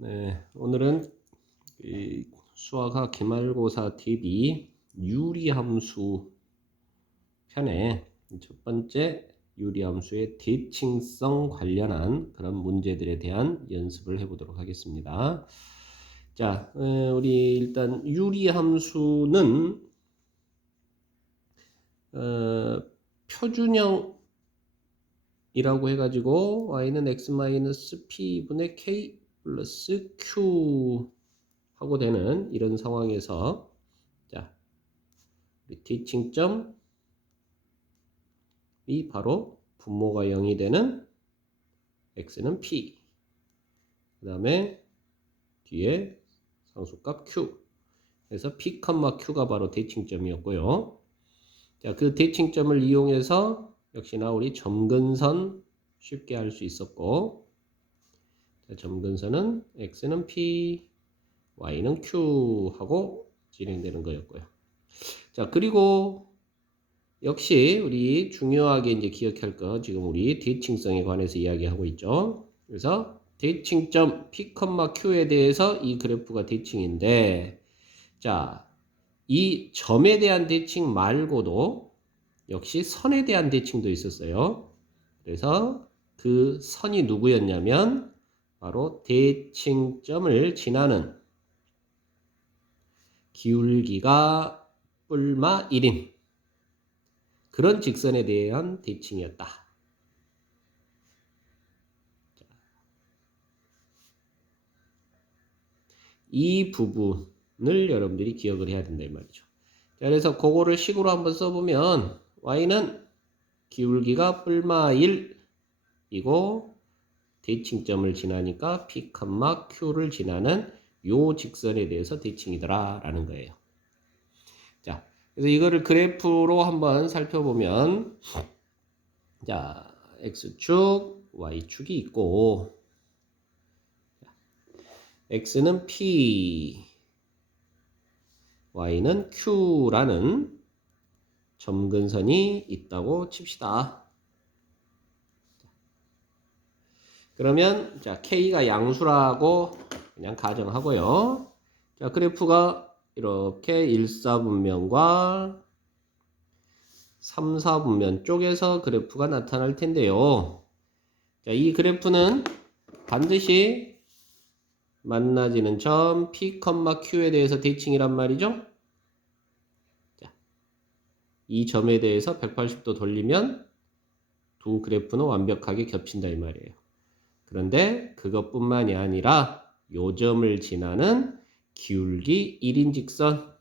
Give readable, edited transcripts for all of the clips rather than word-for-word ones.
네, 오늘은 이 수학학 기말고사 DB 유리함수 편의 첫 번째 유리함수의 대칭성 관련한 그런 문제들에 대한 연습을 해보도록 하겠습니다. 자, 우리 일단 유리함수는 표준형이라고 해가지고 y는 x-p분의 k 플러스 q 하고 되는 이런 상황에서 자, 우리 대칭점이 바로 분모가 0이 되는 x는 p, 그 다음에 뒤에 상수값 q, 그래서 p, q가 바로 대칭점이었고요. 자, 그 대칭점을 이용해서 역시나 우리 점근선 쉽게 할 수 있었고, 자, 점근선은 x는 p, y는 q 하고 진행되는 거였고요. 자, 그리고 역시 우리 중요하게 이제 기억할 거, 지금 우리 대칭성에 관해서 이야기하고 있죠. 그래서 대칭점 p, q에 대해서 이 그래프가 대칭인데, 자, 이 점에 대한 대칭 말고도 역시 선에 대한 대칭도 있었어요. 그래서 그 선이 누구였냐면 바로 대칭점을 지나는 기울기가 뿔마 1인 그런 직선에 대한 대칭이었다. 이 부분을 여러분들이 기억을 해야 된다 이 말이죠. 자, 그래서 그거를 식으로 한번 써보면 y는 기울기가 뿔마 1이고 대칭점을 지나니까 p, q를 지나는 요 직선에 대해서 대칭이더라 라는 거예요. 자, 그래서 이거를 그래프로 한번 살펴보면, 자, x축, y축이 있고, x는 p, y는 q라는 점근선이 있다고 칩시다. 그러면 자, k가 양수라고 그냥 가정하고요. 자, 그래프가 이렇게 1사분면과 3사분면 쪽에서 그래프가 나타날 텐데요. 자, 이 그래프는 반드시 만나지는 점 p, q에 대해서 대칭이란 말이죠. 자, 이 점에 대해서 180도 돌리면 두 그래프는 완벽하게 겹친다 이 말이에요. 그런데 그것뿐만이 아니라 요 점을 지나는 기울기 1인 직선,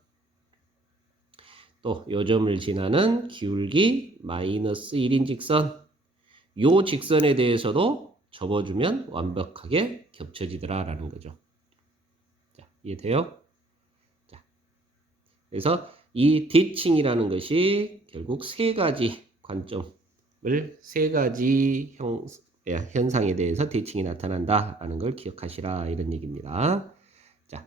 또 요 점을 지나는 기울기 마이너스 1인 직선, 요 직선에 대해서도 접어주면 완벽하게 겹쳐지더라 라는 거죠. 자, 이해돼요? 자, 그래서 이 대칭이라는 것이 결국 세 가지 관점을, 세 가지 현상에 대해서 대칭이 나타난다라는 걸 기억하시라 이런 얘기입니다. 자,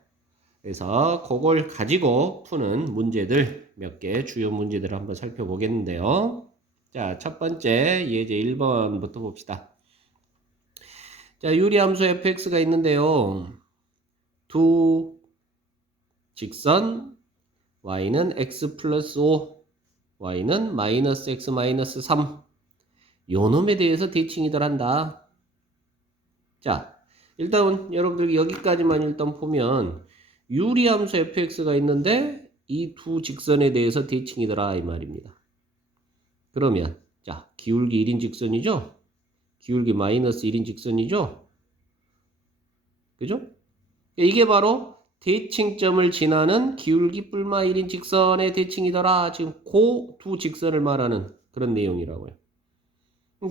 그래서 그걸 가지고 푸는 문제들 몇 개 주요 문제들을 한번 살펴보겠는데요. 자, 첫 번째 예제 1번부터 봅시다. 자, 유리함수 fx가 있는데요. 두 직선 y는 x 플러스 5, y는 마이너스 x 마이너스 3, 요 놈에 대해서 대칭이더란다. 자, 일단 여러분들 여기까지만 일단 보면 유리함수 fx가 있는데 이 두 직선에 대해서 대칭이더라 이 말입니다. 그러면 자, 기울기 1인 직선이죠? 기울기 마이너스 1인 직선이죠? 그죠? 이게 바로 대칭점을 지나는 기울기 뿔마 1인 직선의 대칭이더라. 지금 그 두 직선을 말하는 그런 내용이라고요.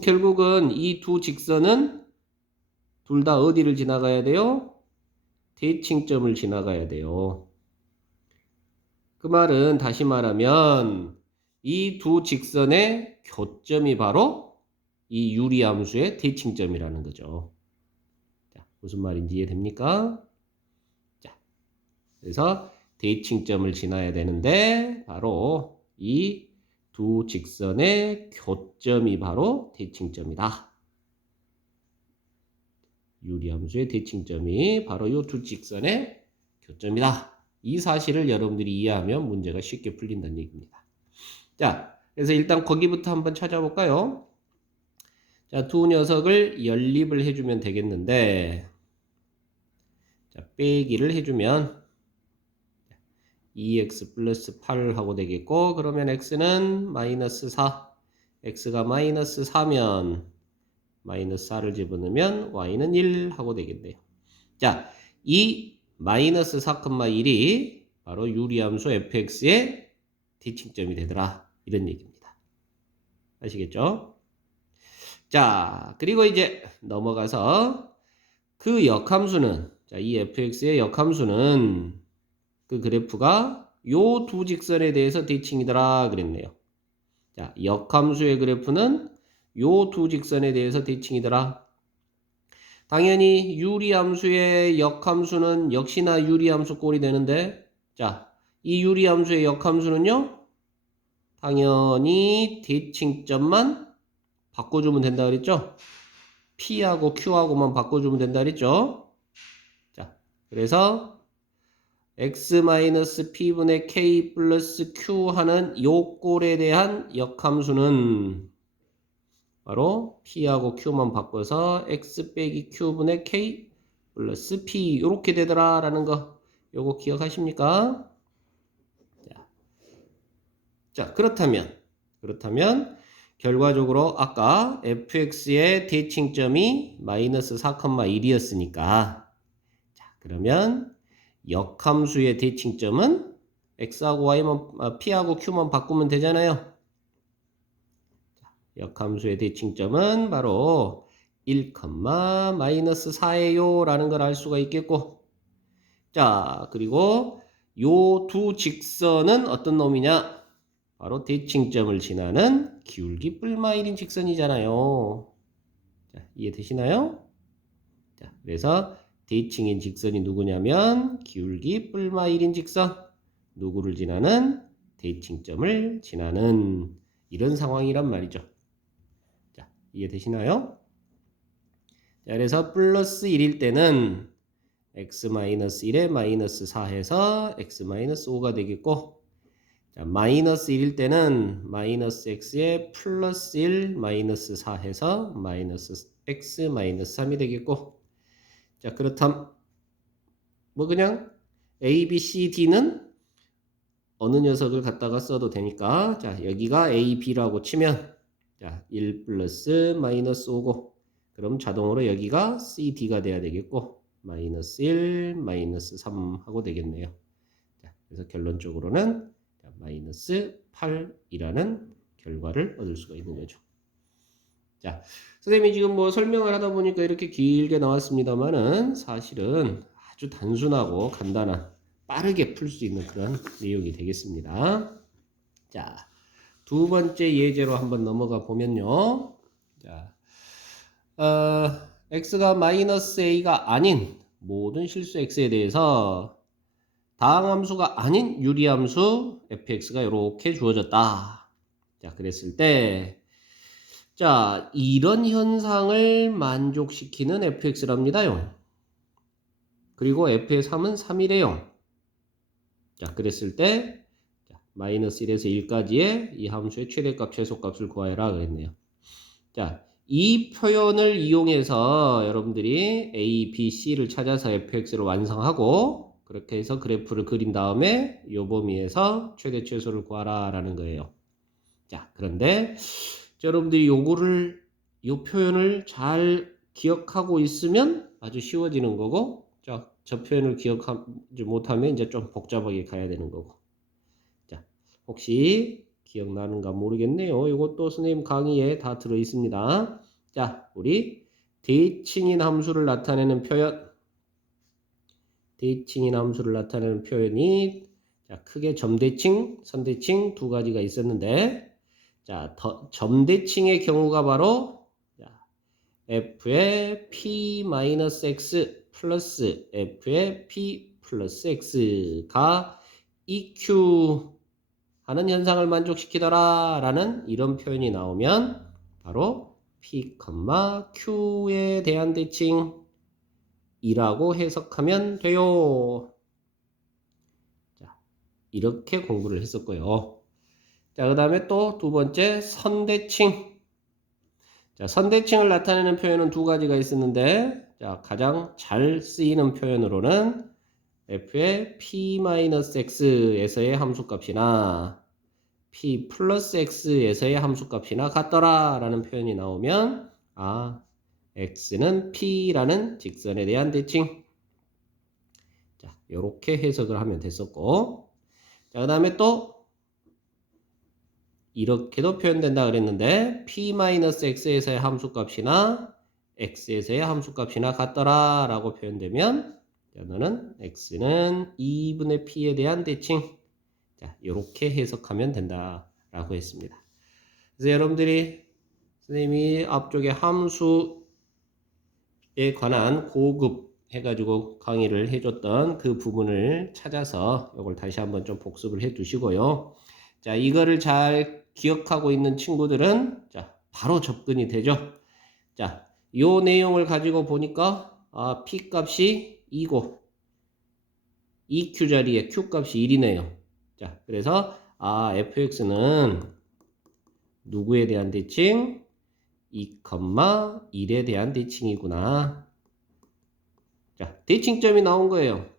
결국은 이 두 직선은 둘 다 어디를 지나가야 돼요? 대칭점을 지나가야 돼요. 그 말은 다시 말하면 이 두 직선의 교점이 바로 이 유리함수의 대칭점이라는 거죠. 자, 무슨 말인지 이해됩니까? 자, 그래서 대칭점을 지나야 되는데 바로 이 두 직선의 교점이 바로 대칭점이다. 유리함수의 대칭점이 바로 이 두 직선의 교점이다. 이 사실을 여러분들이 이해하면 문제가 쉽게 풀린다는 얘기입니다. 자, 그래서 일단 거기부터 한번 찾아볼까요? 자, 두 녀석을 연립을 해주면 되겠는데, 자, 빼기를 해주면 2x 플러스 8 하고 되겠고, 그러면 x는 마이너스 4, x가 마이너스 4면 마이너스 4를 집어넣으면 y는 1 하고 되겠네요. 자, 이 마이너스 4,1이 바로 유리함수 fx의 대칭점이 되더라. 이런 얘기입니다. 아시겠죠? 자, 그리고 이제 넘어가서 그 역함수는, 자, 이 fx의 역함수는 그 그래프가 요 두 직선에 대해서 대칭이더라 그랬네요. 자, 역함수의 그래프는 요 두 직선에 대해서 대칭이더라. 당연히 유리함수의 역함수는 역시나 유리함수 꼴이 되는데, 자, 이 유리함수의 역함수는요, 당연히 대칭점만 바꿔주면 된다 그랬죠? P하고 Q하고만 바꿔주면 된다 그랬죠? 자, 그래서 x-p분의 k 플러스 q 하는 요 꼴에 대한 역함수는 바로 p하고 q만 바꿔서 x 빼기 q분의 k 플러스 p 이렇게 되더라 라는 거 요거 기억하십니까? 자, 그렇다면 결과적으로 아까 fx의 대칭점이 마이너스 4,1이었으니까 자, 그러면 역함수의 대칭점은 x하고 y만 p하고 q만 바꾸면 되잖아요. 역함수의 대칭점은 바로 1, 마이너스 4예요 라는 걸 알 수가 있겠고, 자, 그리고 요 두 직선은 어떤 놈이냐? 바로 대칭점을 지나는 기울기 뿔마 1인 직선이잖아요. 자, 이해되시나요? 자, 그래서 대칭인 직선이 누구냐면 기울기 뿔마 1인 직선, 누구를 지나는? 대칭점을 지나는 이런 상황이란 말이죠. 자, 이해되시나요? 자, 그래서 플러스 1일 때는 x-1에 마이너스 4 해서 x-5가 되겠고, 자, 마이너스 1일 때는 마이너스 x에 플러스 1 마이너스 4 해서 마이너스 x 마이너스 3이 되겠고, 자, 그렇다면 뭐 그냥 a, b, c, d는 어느 녀석을 갖다가 써도 되니까, 자, 여기가 a, b라고 치면 자, 1 플러스 마이너스 5고, 그럼 자동으로 여기가 c, d가 돼야 되겠고, 마이너스 1 마이너스 3 하고 되겠네요. 자, 그래서 결론적으로는 마이너스 8이라는 결과를 얻을 수가 있는 거죠. 자, 선생님이 지금 뭐 설명을 하다 보니까 이렇게 길게 나왔습니다만은 사실은 아주 단순하고 간단한 빠르게 풀 수 있는 그런 내용이 되겠습니다. 자, 두 번째 예제로 한번 넘어가 보면요. 자, x가 마이너스 a가 아닌 모든 실수 x에 대해서 다항함수가 아닌 유리함수 fx가 이렇게 주어졌다. 자, 그랬을 때, 자, 이런 현상을 만족시키는 fx랍니다요. 그리고 f의 3은 3이래요. 자, 그랬을 때, 마이너스 1에서 1까지의 이 함수의 최대값, 최소값을 구하여라 그랬네요. 자, 이 표현을 이용해서 여러분들이 a, b, c를 찾아서 fx를 완성하고, 그렇게 해서 그래프를 그린 다음에 요 범위에서 최대 최소를 구하라 라는 거예요. 자, 그런데 여러분들이 요 표현을 잘 기억하고 있으면 아주 쉬워지는 거고, 자, 저 표현을 기억하지 못하면 이제 좀 복잡하게 가야 되는 거고. 자, 혹시 기억나는가 모르겠네요. 이것도 선생님 강의에 다 들어 있습니다. 자, 우리 대칭인 함수를 나타내는 표현, 대칭인 함수를 나타내는 표현이 자, 크게 점대칭, 선대칭 두 가지가 있었는데, 자, 점대칭의 경우가 바로 자, f의 p-x 플러스 f의 p 플러스 x가 EQ 하는 현상을 만족시키더라 라는 이런 표현이 나오면 바로 p, q에 대한 대칭, 이라고 해석하면 돼요. 자, 이렇게 공부를 했었고요. 자, 그 다음에 또 두 번째 선대칭. 자, 선대칭을 나타내는 표현은 두 가지가 있었는데, 자, 가장 잘 쓰이는 표현으로는 f의 p-x에서의 함수값이나 p 플러스 x에서의 함수값이나 같더라 라는 표현이 나오면 x는 p라는 직선에 대한 대칭. 자, 요렇게 해석을 하면 됐었고, 자, 그 다음에 또 이렇게도 표현된다 그랬는데 p-x에서의 함수값이나 x에서의 함수값이나 같더라 라고 표현되면, 자, 너는 x는 2분의 p에 대한 대칭. 자, 이렇게 해석하면 된다라고 했습니다. 그래서 여러분들이 선생님이 앞쪽에 함수에 관한 고급 해가지고 강의를 해줬던 그 부분을 찾아서 이걸 다시 한번 좀 복습을 해 두시고요. 자, 이거를 잘 기억하고 있는 친구들은 자, 바로 접근이 되죠. 자, 요 내용을 가지고 보니까 p 값이 2고 2q 자리에 q 값이 1이네요. 자, 그래서 fx는 누구에 대한 대칭? 2,1에 대한 대칭이구나. 자, 대칭점이 나온 거예요.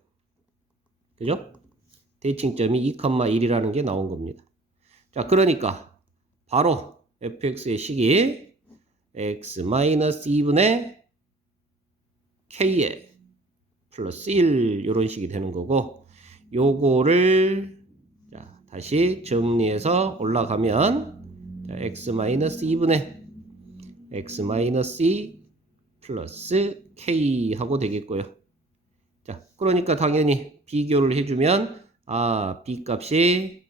그죠? 대칭점이 2,1이라는 게 나온 겁니다. 자, 그러니까 바로 fx의 식이 x-2분의 k에 플러스 1 이런 식이 되는 거고, 요거를 자, 다시 정리해서 올라가면 자, x-2분의 x-2 플러스 k 하고 되겠고요. 자, 그러니까 당연히 비교를 해주면 b 값이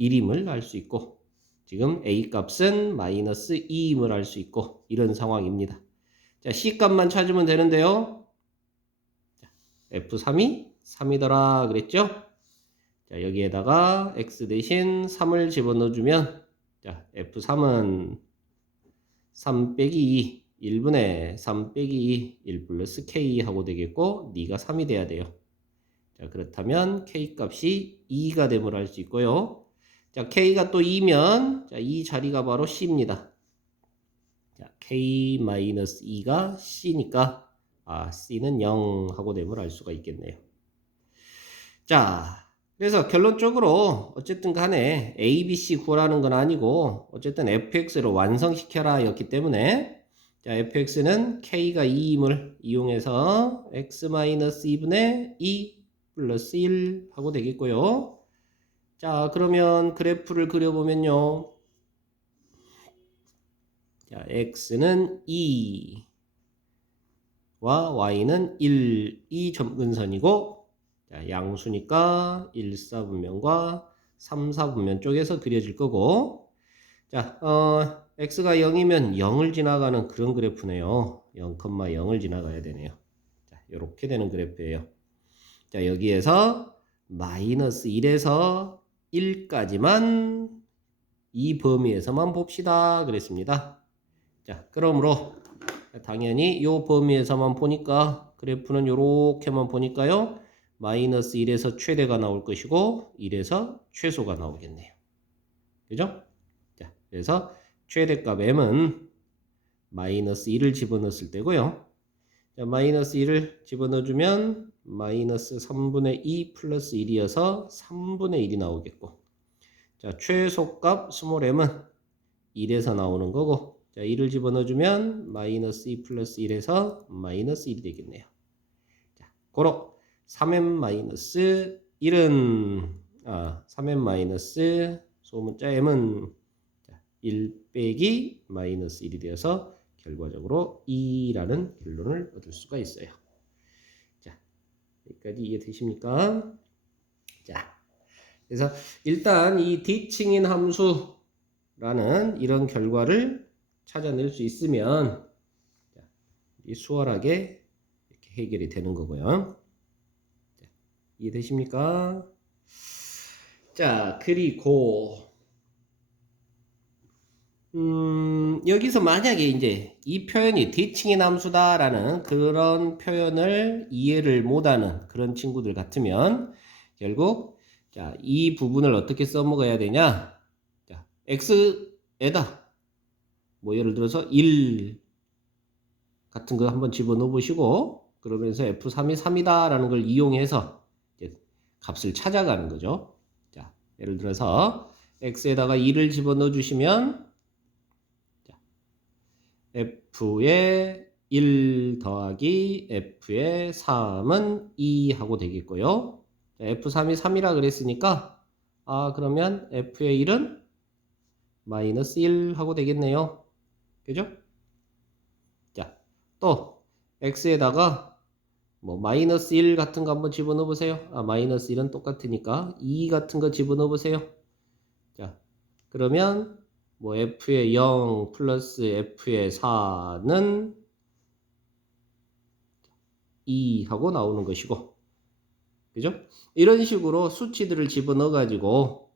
1임을 알 수 있고, 지금 a 값은 마이너스 2임을 알 수 있고, 이런 상황입니다. 자, c 값만 찾으면 되는데요. F3이 3이더라 그랬죠? 자, 여기에다가 x 대신 3을 집어넣어주면 자, F3은 3 빼기 2, 1분의 3 빼기 2, 1 플러스 k 하고 되겠고, 네가 3이 돼야 돼요. 자, 그렇다면 k 값이 2가 됨을 알 수 있고요. 자, k가 또 2면 자, 이 자리가 바로 c입니다. 자, k-2가 c니까 c는 0 하고 됨을 알 수가 있겠네요. 자, 그래서 결론적으로 어쨌든 간에 A, B, C 구하라는 건 아니고 어쨌든 fx를 완성시켜라 였기 때문에 자, fx는 k가 2임을 이용해서 x-2분의 2 플러스 1 하고 되겠고요. 자, 그러면 그래프를 그려보면요. 자, x는 2와 y는 1, 이 점근선이고, 자, 양수니까 1, 4분면과 3, 4분면 쪽에서 그려질 거고, 자, x가 0이면 0을 지나가는 그런 그래프네요. 0,0을 지나가야 되네요. 자, 이렇게 되는 그래프예요. 자, 여기에서 마이너스 1에서 1까지만 이 범위에서만 봅시다. 그랬습니다. 자, 그러므로 당연히 이 범위에서만 보니까 그래프는 이렇게만 보니까요. 마이너스 1에서 최대가 나올 것이고 1에서 최소가 나오겠네요. 그죠? 자, 그래서 최대값 m은 마이너스 1을 집어넣었을 때고요. 자, 마이너스 1을 집어넣어주면 마이너스 3분의 2 플러스 1이어서 3분의 1이 나오겠고, 자, 최소값 스몰 m은 1에서 나오는 거고, 자, 1을 집어넣어주면 마이너스 2 플러스 1에서 마이너스 1이 되겠네요. 자, 고로 3m 마이너스 1은 3m 마이너스 소문자 m은 1 빼기 마이너스 1이 되어서 결과적으로 2라는 결론을 얻을 수가 있어요. 자, 여기까지 이해되십니까? 자, 그래서 일단 이 대칭인 함수라는 이런 결과를 찾아낼 수 있으면 수월하게 이렇게 해결이 되는 거고요. 자, 이해되십니까? 자, 그리고 여기서 만약에 이제 이 표현이 대칭의 함수다라는 그런 표현을 이해를 못하는 그런 친구들 같으면 결국 자, 이 부분을 어떻게 써먹어야 되냐? 자, x에다 뭐 예를 들어서 1 같은 거 한번 집어넣어 보시고 그러면서 f3이 3이다라는 걸 이용해서 이제 값을 찾아가는 거죠. 자, 예를 들어서 x에다가 2를 집어넣어 주시면 f의 1 더하기 f의 3은 2 하고 되겠고요. 자, f3이 3이라 그랬으니까 그러면 f의 1은 마이너스 1 하고 되겠네요. 그죠? 자, 또 x에다가 뭐 마이너스 1 같은 거 한번 집어넣어 보세요. 마이너스 1은 똑같으니까 2 같은 거 집어넣어 보세요. 자, 그러면 뭐 f의 0 플러스 f의 4는 2 하고 나오는 것이고, 그죠? 이런 식으로 수치들을 집어넣어 가지고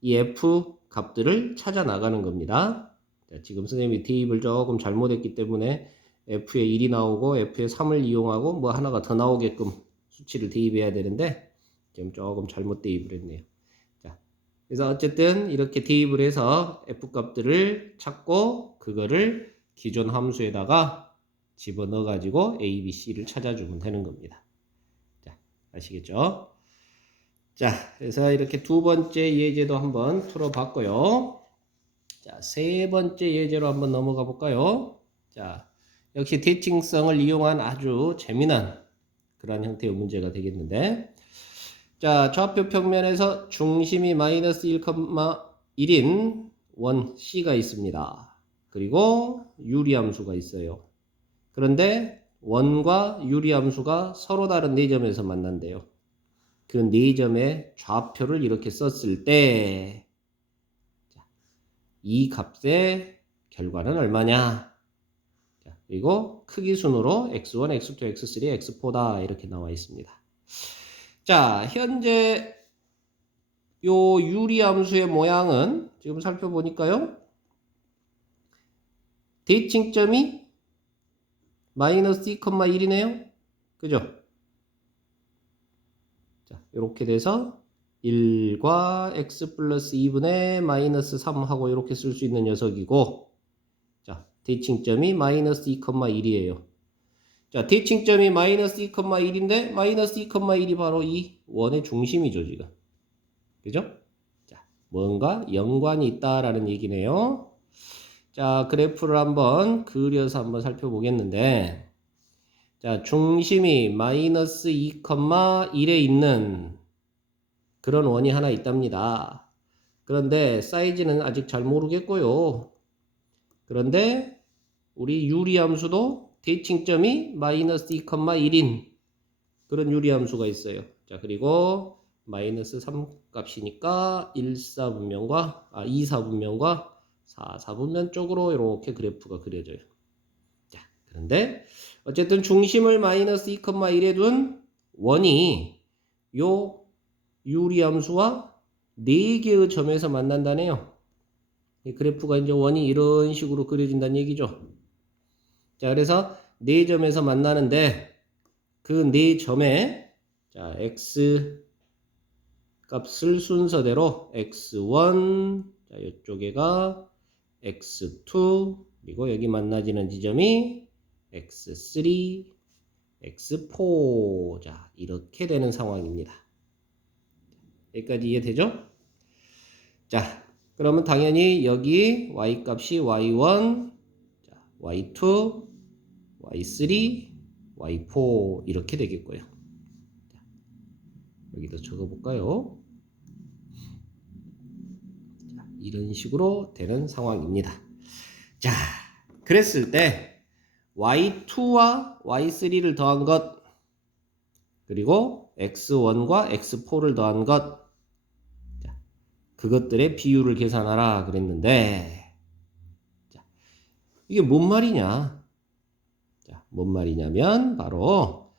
이 f 값들을 찾아 나가는 겁니다. 자, 지금 선생님이 대입을 조금 잘못했기 때문에 f의 1이 나오고 f의 3을 이용하고 뭐 하나가 더 나오게끔 수치를 대입해야 되는데 지금 조금 잘못 대입을 했네요. 자, 그래서 어쨌든 이렇게 대입을 해서 f 값들을 찾고 그거를 기존 함수에다가 집어넣어 가지고 a, b, c를 찾아주면 되는 겁니다. 자, 아시겠죠? 자, 그래서 이렇게 두 번째 예제도 한번 풀어봤고요. 자, 세 번째 예제로 한번 넘어가 볼까요? 자, 역시 대칭성을 이용한 아주 재미난 그런 형태의 문제가 되겠는데, 자, 좌표 평면에서 중심이 마이너스 1,1인 원 C가 있습니다. 그리고 유리함수가 있어요. 그런데 원과 유리함수가 서로 다른 4점에서 만난대요. 그 4점의 좌표를 이렇게 썼을 때 이 값의 결과는 얼마냐? 자, 그리고 크기 순으로 x1, x2, x3, x4다 이렇게 나와 있습니다. 자, 현재 요 유리함수의 모양은 지금 살펴보니까요. 대칭점이 마이너스 2,1이네요. 그죠? 자, 이렇게 돼서 1과 x 플러스 2분의 마이너스 3하고 이렇게 쓸 수 있는 녀석이고, 자, 대칭점이 마이너스 2,1이에요. 자, 대칭점이 마이너스 2,1인데 마이너스 2,1이 바로 이 원의 중심이죠, 지금. 그죠? 자, 뭔가 연관이 있다라는 얘기네요. 자, 그래프를 한번 그려서 한번 살펴보겠는데, 자, 중심이 마이너스 2,1에 있는 그런 원이 하나 있답니다. 그런데 사이즈는 아직 잘 모르겠고요. 그런데 우리 유리함수도 대칭점이 마이너스 2,1인 그런 유리함수가 있어요. 자, 그리고 마이너스 3 값이니까 1사분면과 2사분면과 4사분면 쪽으로 이렇게 그래프가 그려져요. 자, 그런데 어쨌든 중심을 마이너스 2,1에 둔 원이 요 유리함수와 4개의 점에서 만난다네요. 이 그래프가 이제 원이 이런 식으로 그려진다는 얘기죠. 자, 그래서 4점에서 만나는데 그 4점에 자, x 값을 순서대로 x1, 자, 이쪽에가 x2, 그리고 여기 만나지는 지점이 x3, x4. 자, 이렇게 되는 상황입니다. 여기까지 이해되죠? 자, 그러면 당연히 여기 y 값이 y1, 자, y2, y3, y4 이렇게 되겠고요. 자, 여기다 적어볼까요? 자, 이런 식으로 되는 상황입니다. 자, 그랬을 때 y2와 y3를 더한 것 그리고 x1과 x4를 더한 것 그것들의 비율을 계산하라 그랬는데 자, 이게 뭔 말이냐? 자, 뭔 말이냐면 바로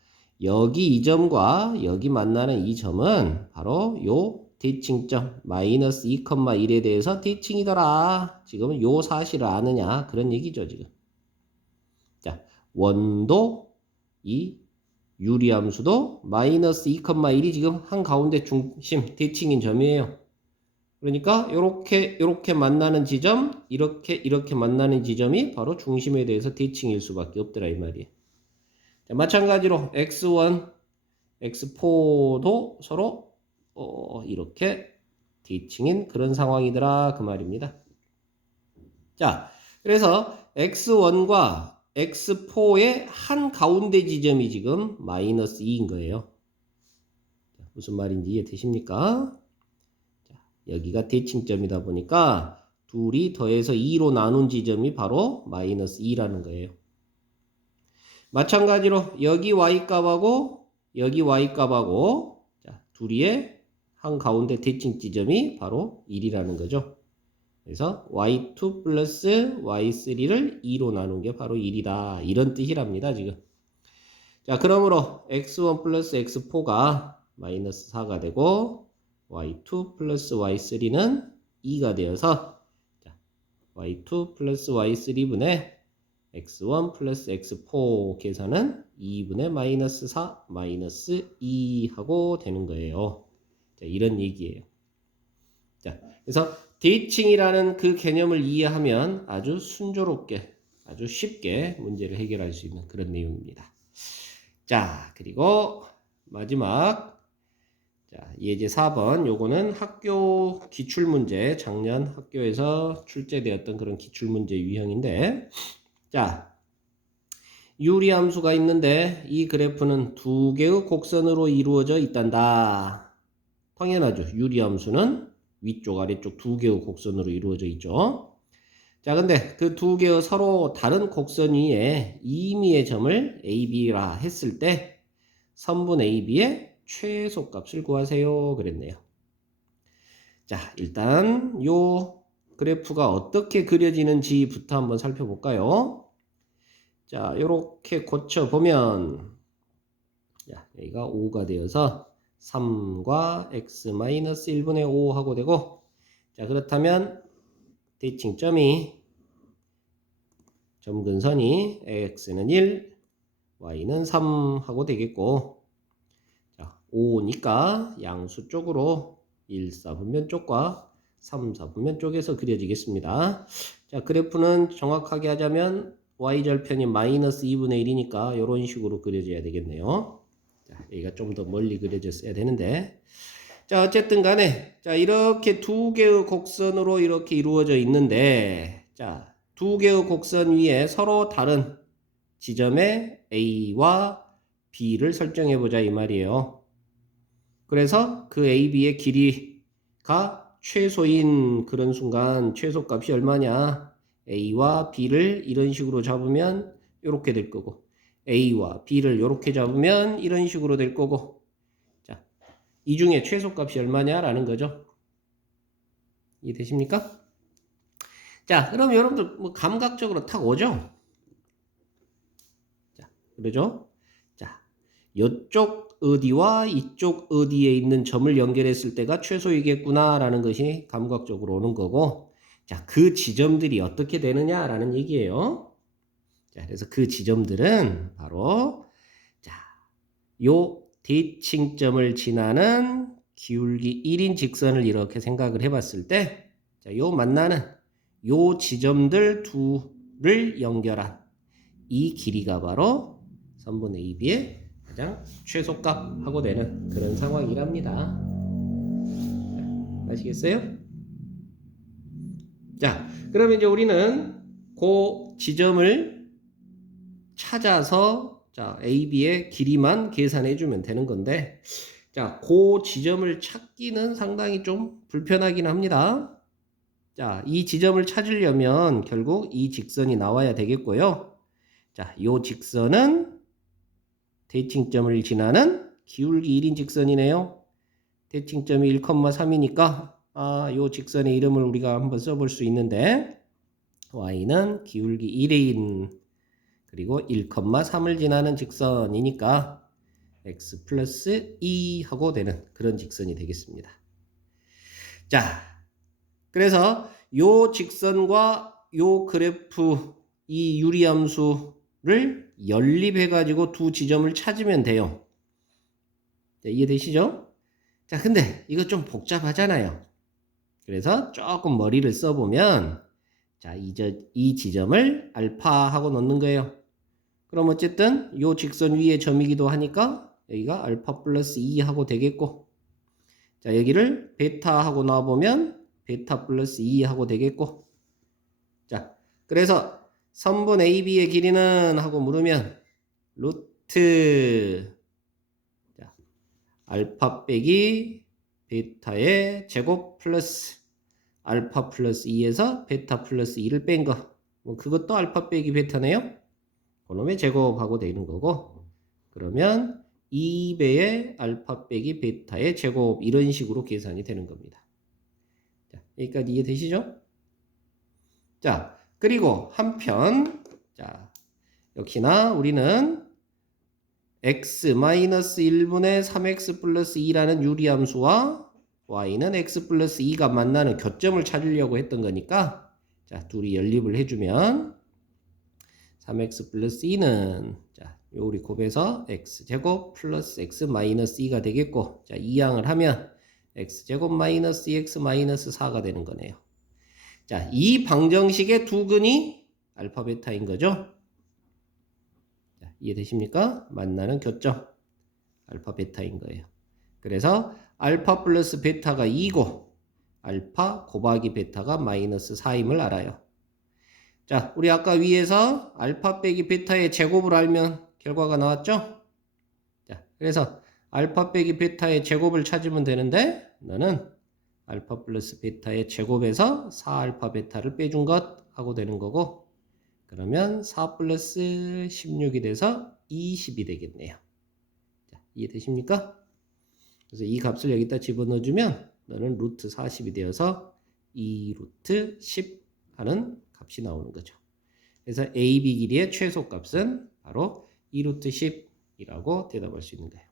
여기 이 점과 여기 만나는 이 점은 바로 요 대칭점 마이너스 2,1에 대해서 대칭이더라. 지금은 요 사실을 아느냐 그런 얘기죠 지금. 자, 원도 이 유리함수도 마이너스 2,1이 지금 한가운데 중심 대칭인 점이에요. 그러니까 요렇게 만나는 지점, 이렇게 만나는 지점이 바로 중심에 대해서 대칭일 수밖에 없더라 이 말이에요. 자, 마찬가지로 x1, x4도 서로 이렇게 대칭인 그런 상황이더라 그 말입니다. 자, 그래서 x1과 x4의 한 가운데 지점이 지금 마이너스 2인 거예요. 자, 무슨 말인지 이해되십니까? 자, 여기가 대칭점이다 보니까 둘이 더해서 2로 나눈 지점이 바로 마이너스 2라는 거예요. 마찬가지로 여기 y값하고 여기 y값하고 자, 둘이의 한 가운데 대칭 지점이 바로 1이라는 거죠. 그래서 y2 플러스 y3를 2로 나눈 게 바로 1이다. 이런 뜻이랍니다, 지금. 자, 그러므로 x1 플러스 x4가 마이너스 4가 되고 y2 플러스 y3는 2가 되어서 자, y2 플러스 y3분의 x1 플러스 x4 계산은 2분의 마이너스 4 마이너스 2 하고 되는 거예요. 자, 이런 얘기예요. 자, 그래서 대칭이라는 그 개념을 이해하면 아주 순조롭게, 아주 쉽게 문제를 해결할 수 있는 그런 내용입니다. 자, 그리고 마지막, 자, 예제 4번. 요거는 학교 기출문제, 작년 학교에서 출제되었던 그런 기출문제 유형인데, 자, 유리함수가 있는데 이 그래프는 두 개의 곡선으로 이루어져 있단다. 당연하죠. 유리함수는 위쪽 아래쪽 두 개의 곡선으로 이루어져 있죠. 자, 근데 그 두 개의 서로 다른 곡선 위에 임의의 점을 AB라 했을 때 선분 AB의 최소값을 구하세요 그랬네요. 자, 일단 요 그래프가 어떻게 그려지는지부터 한번 살펴볼까요? 자, 요렇게 고쳐보면 자, 여기가 5가 되어서 3과 x-1분의 5 하고 되고, 자, 그렇다면 대칭점이 점근선이 x는 1, y는 3 하고 되겠고, 자, 5니까 양수 쪽으로 1, 4분면 쪽과 3, 4분면 쪽에서 그려지겠습니다. 자, 그래프는 정확하게 하자면 y절편이 마이너스 2분의 1이니까 이런 식으로 그려져야 되겠네요. 자, 여기가 좀 더 멀리 그려졌어야 되는데, 자, 어쨌든 간에 자, 이렇게 두 개의 곡선으로 이렇게 이루어져 있는데, 자, 두 개의 곡선 위에 서로 다른 지점에 A와 B를 설정해 보자 이 말이에요. 그래서 그 A, B의 길이가 최소인 그런 순간 최소값이 얼마냐? A와 B를 이런 식으로 잡으면 이렇게 될 거고, A와 B를 이렇게 잡으면 이런 식으로 될 거고, 자, 이 중에 최소값이 얼마냐라는 거죠. 이해되십니까? 자, 그럼 여러분들 뭐 감각적으로 탁 오죠? 자, 그러죠? 자, 이쪽 어디와 이쪽 어디에 있는 점을 연결했을 때가 최소이겠구나라는 것이 감각적으로 오는 거고, 자, 그 지점들이 어떻게 되느냐라는 얘기예요. 자, 그래서 그 지점들은 바로 자, 요 대칭점을 지나는 기울기 1인 직선을 이렇게 생각을 해봤을 때, 자, 요 만나는 요 지점들 둘을 연결한 이 길이가 바로 선분 AB의 가장 최소값하고 되는 그런 상황이랍니다. 자, 아시겠어요? 자, 그러면 이제 우리는 그 지점을 찾아서 자, AB의 길이만 계산해 주면 되는 건데, 자, 그 지점을 찾기는 상당히 좀 불편하긴 합니다. 자, 이 지점을 찾으려면 결국 이 직선이 나와야 되겠고요. 자, 이 직선은 대칭점을 지나는 기울기 1인 직선이네요. 대칭점이 1,3이니까 이 직선의 이름을 우리가 한번 써볼 수 있는데, y는 기울기 1인 그리고 1,3을 지나는 직선이니까 x 플러스 2 하고 되는 그런 직선이 되겠습니다. 자, 그래서 요 직선과 요 그래프 이 유리함수를 연립해 가지고 두 지점을 찾으면 돼요. 자, 이해되시죠? 자, 근데 이거 좀 복잡하잖아요. 그래서 조금 머리를 써보면 자, 이 지점을 알파하고 넣는 거예요. 그럼 어쨌든 요 직선 위에 점이기도 하니까 여기가 알파 플러스 2 하고 되겠고, 자, 여기를 베타 하고 놔보면 베타 플러스 2 하고 되겠고, 자, 그래서 선분 AB의 길이는 하고 물으면 루트 자, 알파 빼기 베타의 제곱 플러스 알파 플러스 2에서 베타 플러스 2를 뺀 거. 뭐 그것도 알파 빼기 베타네요. 그놈의 제곱하고 되는 거고, 그러면 2배의 알파 빼기 베타의 제곱 이런 식으로 계산이 되는 겁니다. 자, 여기까지 이해되시죠? 자, 그리고 한편 자, 역시나 우리는 x-1분의 3x 플러스 2라는 유리함수와 y는 x 플러스 2가 만나는 교점을 찾으려고 했던 거니까 자, 둘이 연립을 해주면 3x 플러스 2는 자, 우리 곱해서 x제곱 플러스 x 마이너스 2가 되겠고, 자, 이항을 하면 x제곱 마이너스 2x 마이너스 4가 되는 거네요. 자, 이 방정식의 두 근이 알파 베타인 거죠. 자, 이해되십니까? 만나는 교점 알파 베타인 거예요. 그래서 알파 플러스 베타가 2고 알파 곱하기 베타가 마이너스 4임을 알아요. 자, 우리 아까 위에서 알파 빼기 베타의 제곱을 알면 결과가 나왔죠? 자, 그래서 알파 빼기 베타의 제곱을 찾으면 되는데 너는 알파 플러스 베타의 제곱에서 4알파 베타를 빼준 것 하고 되는 거고, 그러면 4 플러스 16이 돼서 20이 되겠네요. 자, 이해되십니까? 그래서 이 값을 여기다 집어넣어주면 너는 루트 40이 되어서 2 루트 10 하는 값이 나오는 거죠. 그래서 AB 길이의 최소값은 바로 2 루트 10이라고 대답할 수 있는 거예요.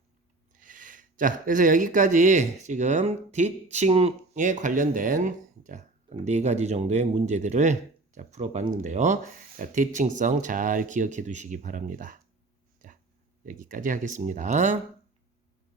자, 그래서 여기까지 지금 티칭에 관련된 자, 4가지 정도의 문제들을 자, 풀어봤는데요. 자, 티칭성 잘 기억해 두시기 바랍니다. 자, 여기까지 하겠습니다.